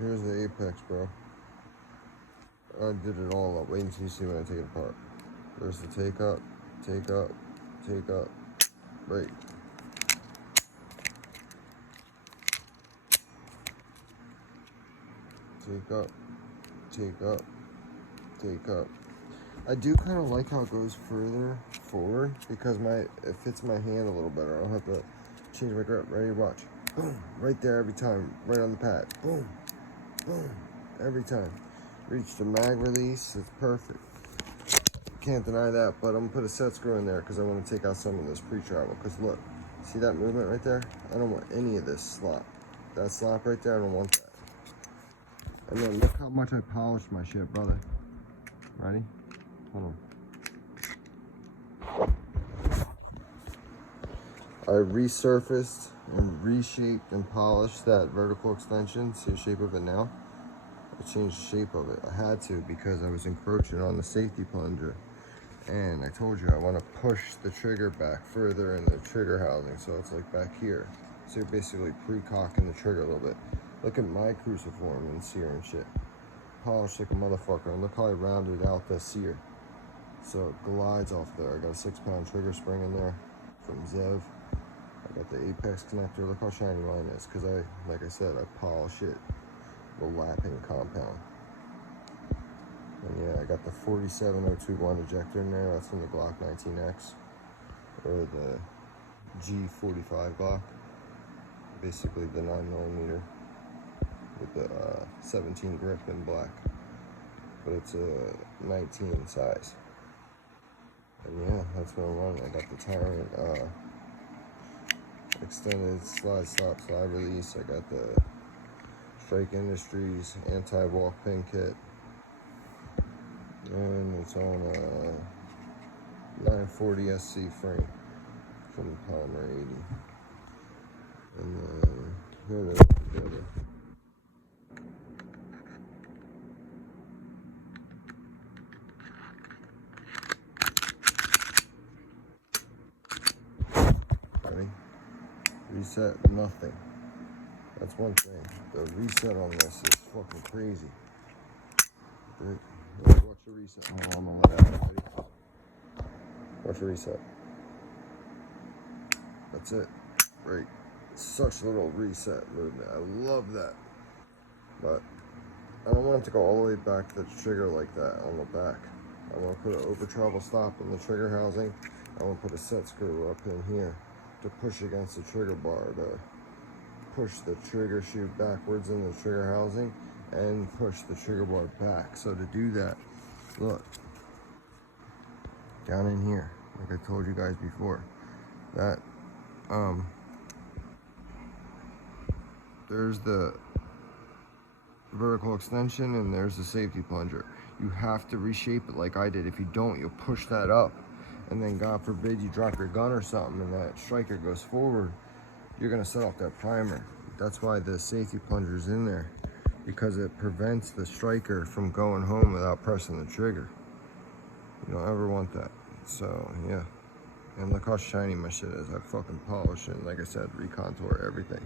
Here's the apex, bro. I did it all up. Wait until you see when I take it apart. There's the take up, take up, take up, break. Take up, take up, take up. I do kind of like how it goes further forward because it fits my hand a little better. I don't have to change my grip. Ready, watch. Boom, right there every time, right on the pad. Boom, boom, every time. Reach the mag release, it's perfect. Can't deny that, but I'm gonna put a set screw in there because I want to take out some of this pre-travel. Because look, see that movement right there? I don't want any of this slop. That slop right there, I don't want that. And then look how much I polished my shit, brother. Ready? Hold on. I resurfaced and reshaped and polished that vertical extension. See the shape of it now? I changed the shape of it. I had to because I was encroaching on the safety plunger. And I told you I want to push the trigger back further in the trigger housing, so it's like back here. So you're basically pre-cocking the trigger a little bit. Look at my cruciform and sear and shit. Polished like a motherfucker, and look how I rounded out the sear. So it glides off there. I got a 6-pound trigger spring in there from Zev. I got the apex connector. Look how shiny mine is, because like I said, I polish it with lapping compound. And yeah, I got the 47021 ejector in there. That's from the Glock 19X or the G45 Glock. Basically the 9mm with the 17 grip in black, but it's a 19 size. And yeah, that's what I'm running. I got the Tyrant extended slide stop slide release. I got the Strike Industries anti-walk pin kit. And it's on a 940 SC frame from the Polymer 80. And then here they're together. Ready? Reset, nothing. That's one thing. The reset on this is fucking crazy. Watch the reset. Oh, I'm gonna let it out. Ready? Watch the reset. That's it. Right. Such a little reset movement. I love that. But I don't want it to go all the way back to the trigger like that on the back. I want to put an over travel stop in the trigger housing. I want to put a set screw up in here to push against the trigger bar to push the trigger shoe backwards in the trigger housing and push the trigger bar back. So to do that, look, down in here, like I told you guys before, that there's the vertical extension and there's the safety plunger. You have to reshape it like I did. If you don't, you'll push that up, and then God forbid you drop your gun or something and that striker goes forward, you're gonna set off that primer. That's why the safety plunger is in there, because it prevents the striker from going home without pressing the trigger. You don't ever want that. So yeah, and look how shiny my shit is. I fucking polish it, and like I said, recontour everything.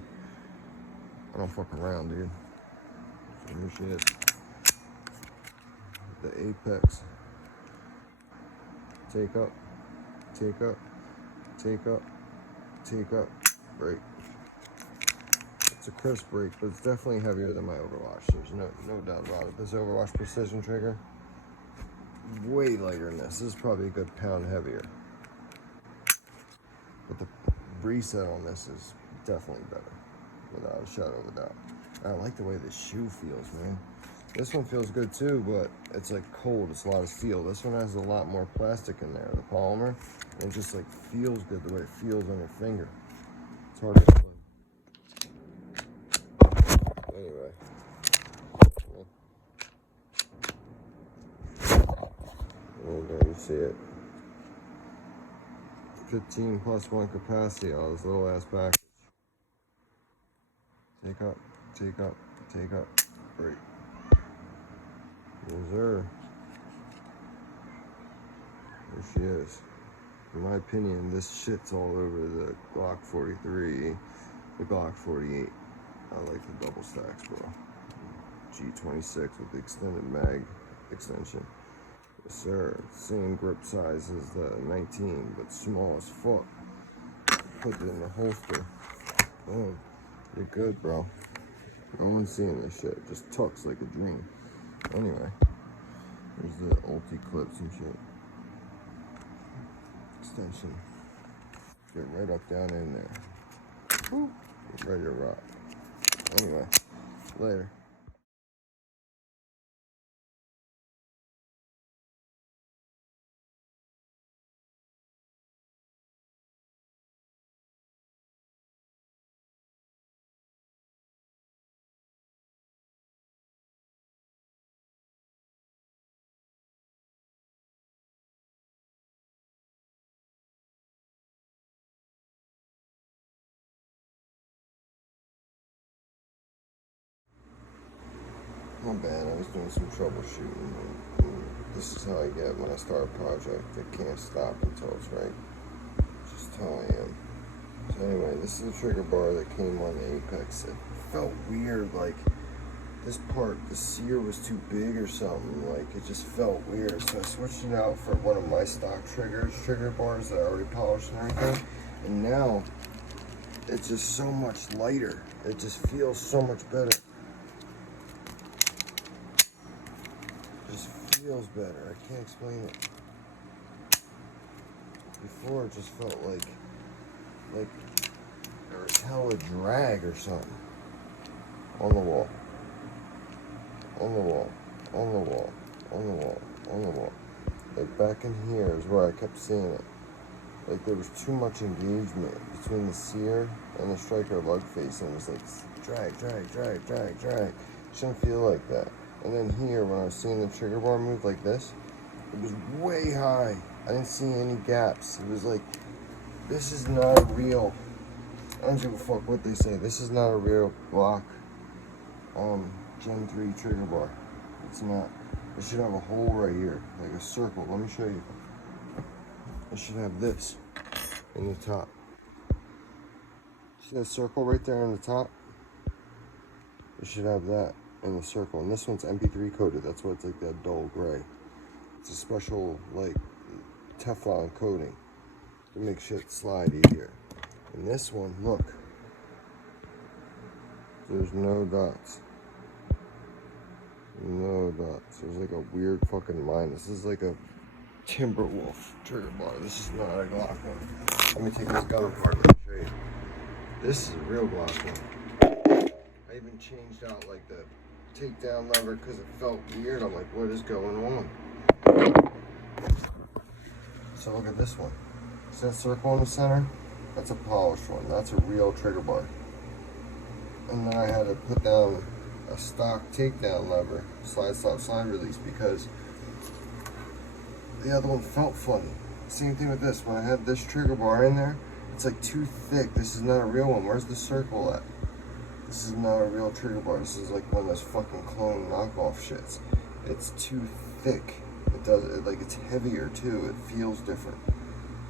I don't fuck around, dude. So here she is, the apex. Take up, take up, take up, take up, break. It's a crisp break, but it's definitely heavier than my Overwatch. There's no doubt about it. This Overwatch precision trigger, way lighter than this. This is probably a good pound heavier. But the reset on this is definitely better, without a shadow of a doubt. And I like the way this shoe feels, man. This one feels good too, but it's like cold. It's a lot of steel. This one has a lot more plastic in there, the polymer. And it just like feels good the way it feels on your finger. It's hard to explain. Anyway. And there you see it. 15 plus 1 capacity on this little ass package. Take up, take up, take up, break. There's her. There she is. In my opinion, this shit's all over the Glock 43, the Glock 48. I like the double stacks, bro. G26 with the extended mag extension. Yes, sir. Same grip size as the 19, but small as fuck. Put it in the holster. Boom. You're good, bro. No one's seeing this shit. It just tucks like a dream. Anyway, there's the ulti clips and shit. Extension. Get right up down in there. Woo. Get ready to rock. Anyway, later. My bad, I was doing some troubleshooting. And this is how I get when I start a project. I can't stop until it's right. Just how I am. So anyway, this is the trigger bar that came on the Apex. It felt weird, like this part, the sear was too big or something. Like it just felt weird. So I switched it out for one of my stock trigger bars that I already polished and everything. And now it's just so much lighter. It just feels so much better. Feels better. I can't explain it. Before it just felt like there was hella drag or something. On the wall. On the wall. On the wall. On the wall. On the wall. Like back in here is where I kept seeing it. Like there was too much engagement between the sear and the striker lug face, and it was like drag, drag, drag, drag, drag. Shouldn't feel like that. And then here, when I was seeing the trigger bar move like this, it was way high. I didn't see any gaps. It was like, this is not a real, I don't give a fuck what they say. This is not a real Glock Gen 3 trigger bar. It's not. It should have a hole right here, like a circle. Let me show you. It should have this in the top. See that circle right there in the top? It should have that in the circle, and this one's MP3 coated. That's why it's like that dull gray. It's a special like Teflon coating to make shit slide easier. And this one, look, there's no dots. No dots. There's like a weird fucking line. This is like a Timberwolf trigger bar. This is not a Glock one. Let me take this gun apart. Let me show you. This is a real Glock one. I even changed out like the takedown lever because it felt weird. I'm like, what is going on? So look at this one. See that circle in the center? That's a polished one. That's a real trigger bar. And then I had to put down a stock takedown lever, slide, stop, slide release, because the other one felt funny. Same thing with this. When I had this trigger bar in there, it's like too thick. This is not a real one. Where's the circle at? This is not a real trigger bar. This is like one of those fucking clone knockoff shits. It's too thick. It does it like it's heavier too. It feels different.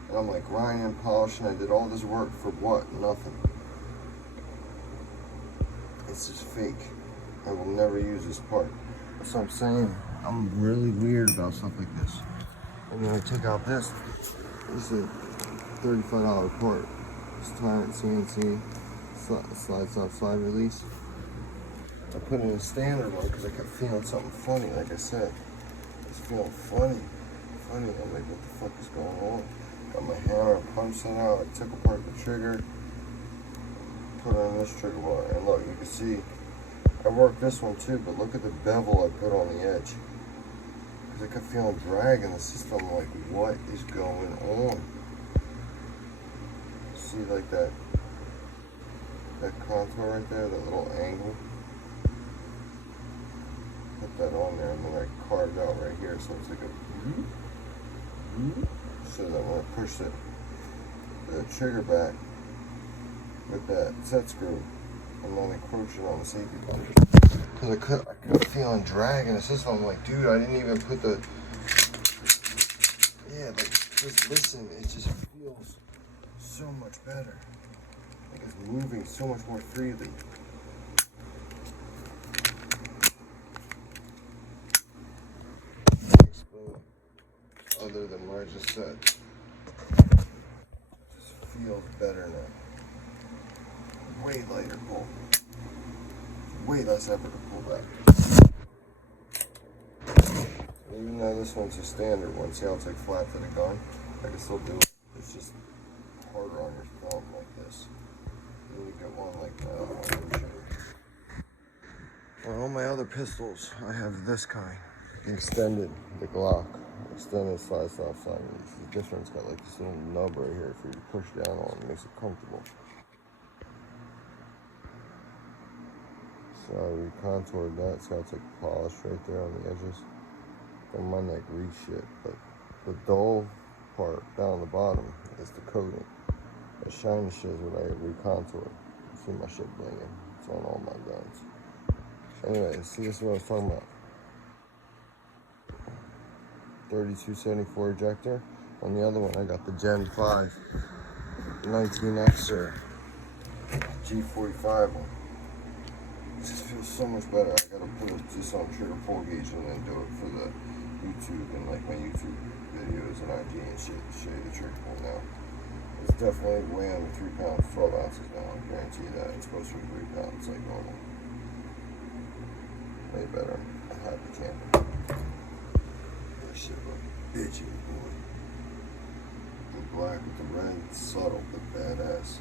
And I'm like grinding and polishing. I did all this work for what? Nothing. It's just fake. I will never use this part. That's what I'm saying. I'm really weird about stuff like this. And then I took out this. This is a $35 part. It's Tyrant CNC. Slide, stop, slide, release. I put in a standard one because I kept feeling something funny. Like I said, it's feeling funny. I'm like, what the fuck is going on? Got my hammer, punched it out. I took apart the trigger, put on this trigger bar, and look, you can see I worked this one too. But look at the bevel I put on the edge because I kept feeling drag in the system. I'm like, what is going on? See, like that contour right there, that little angle. Put that on there, and then I carved out right here, so it's like a so that when I push the trigger back with that set screw, I'm not encroaching on the safety plunger. Because I kept feeling drag in the system. I'm like, dude, I didn't even put the, yeah, like, just listen, it just feels so much better. Like it's moving so much more freely. smoother than what I just said. Just feels better now. Way lighter pull. Way less effort to pull back. Even though this one's a standard one, see how it's like flat to the gun? I can still do it. It's just harder on your thumb like this. You need to get one like that. On all my other pistols, I have this kind. Extended, the Glock. Extended slide stop side release. This one's got like this little nub right here for you to push down on. It makes it comfortable. So I recontoured that, so it's like polished right there on the edges. Don't mind that grease shit, but the dull part down the bottom is the coating. The shiny shit is what I recontoured. You see my shit blinging. It's on all my guns. Anyway, see, this is what I was talking about. 3274 ejector. On the other one, I got the Gen 5 19X G45 one. It just feels so much better. I gotta put this on trigger pull gauge and then do it for the YouTube and like my YouTube videos and IG and shit. Show you the trigger pull now. It's definitely way under 3 pounds, 12 ounces now. I guarantee you that. It's closer to 3 pounds like normal. Way better. I'm happy camping. That shit look bitchy, boy. The black with the red, subtle but badass.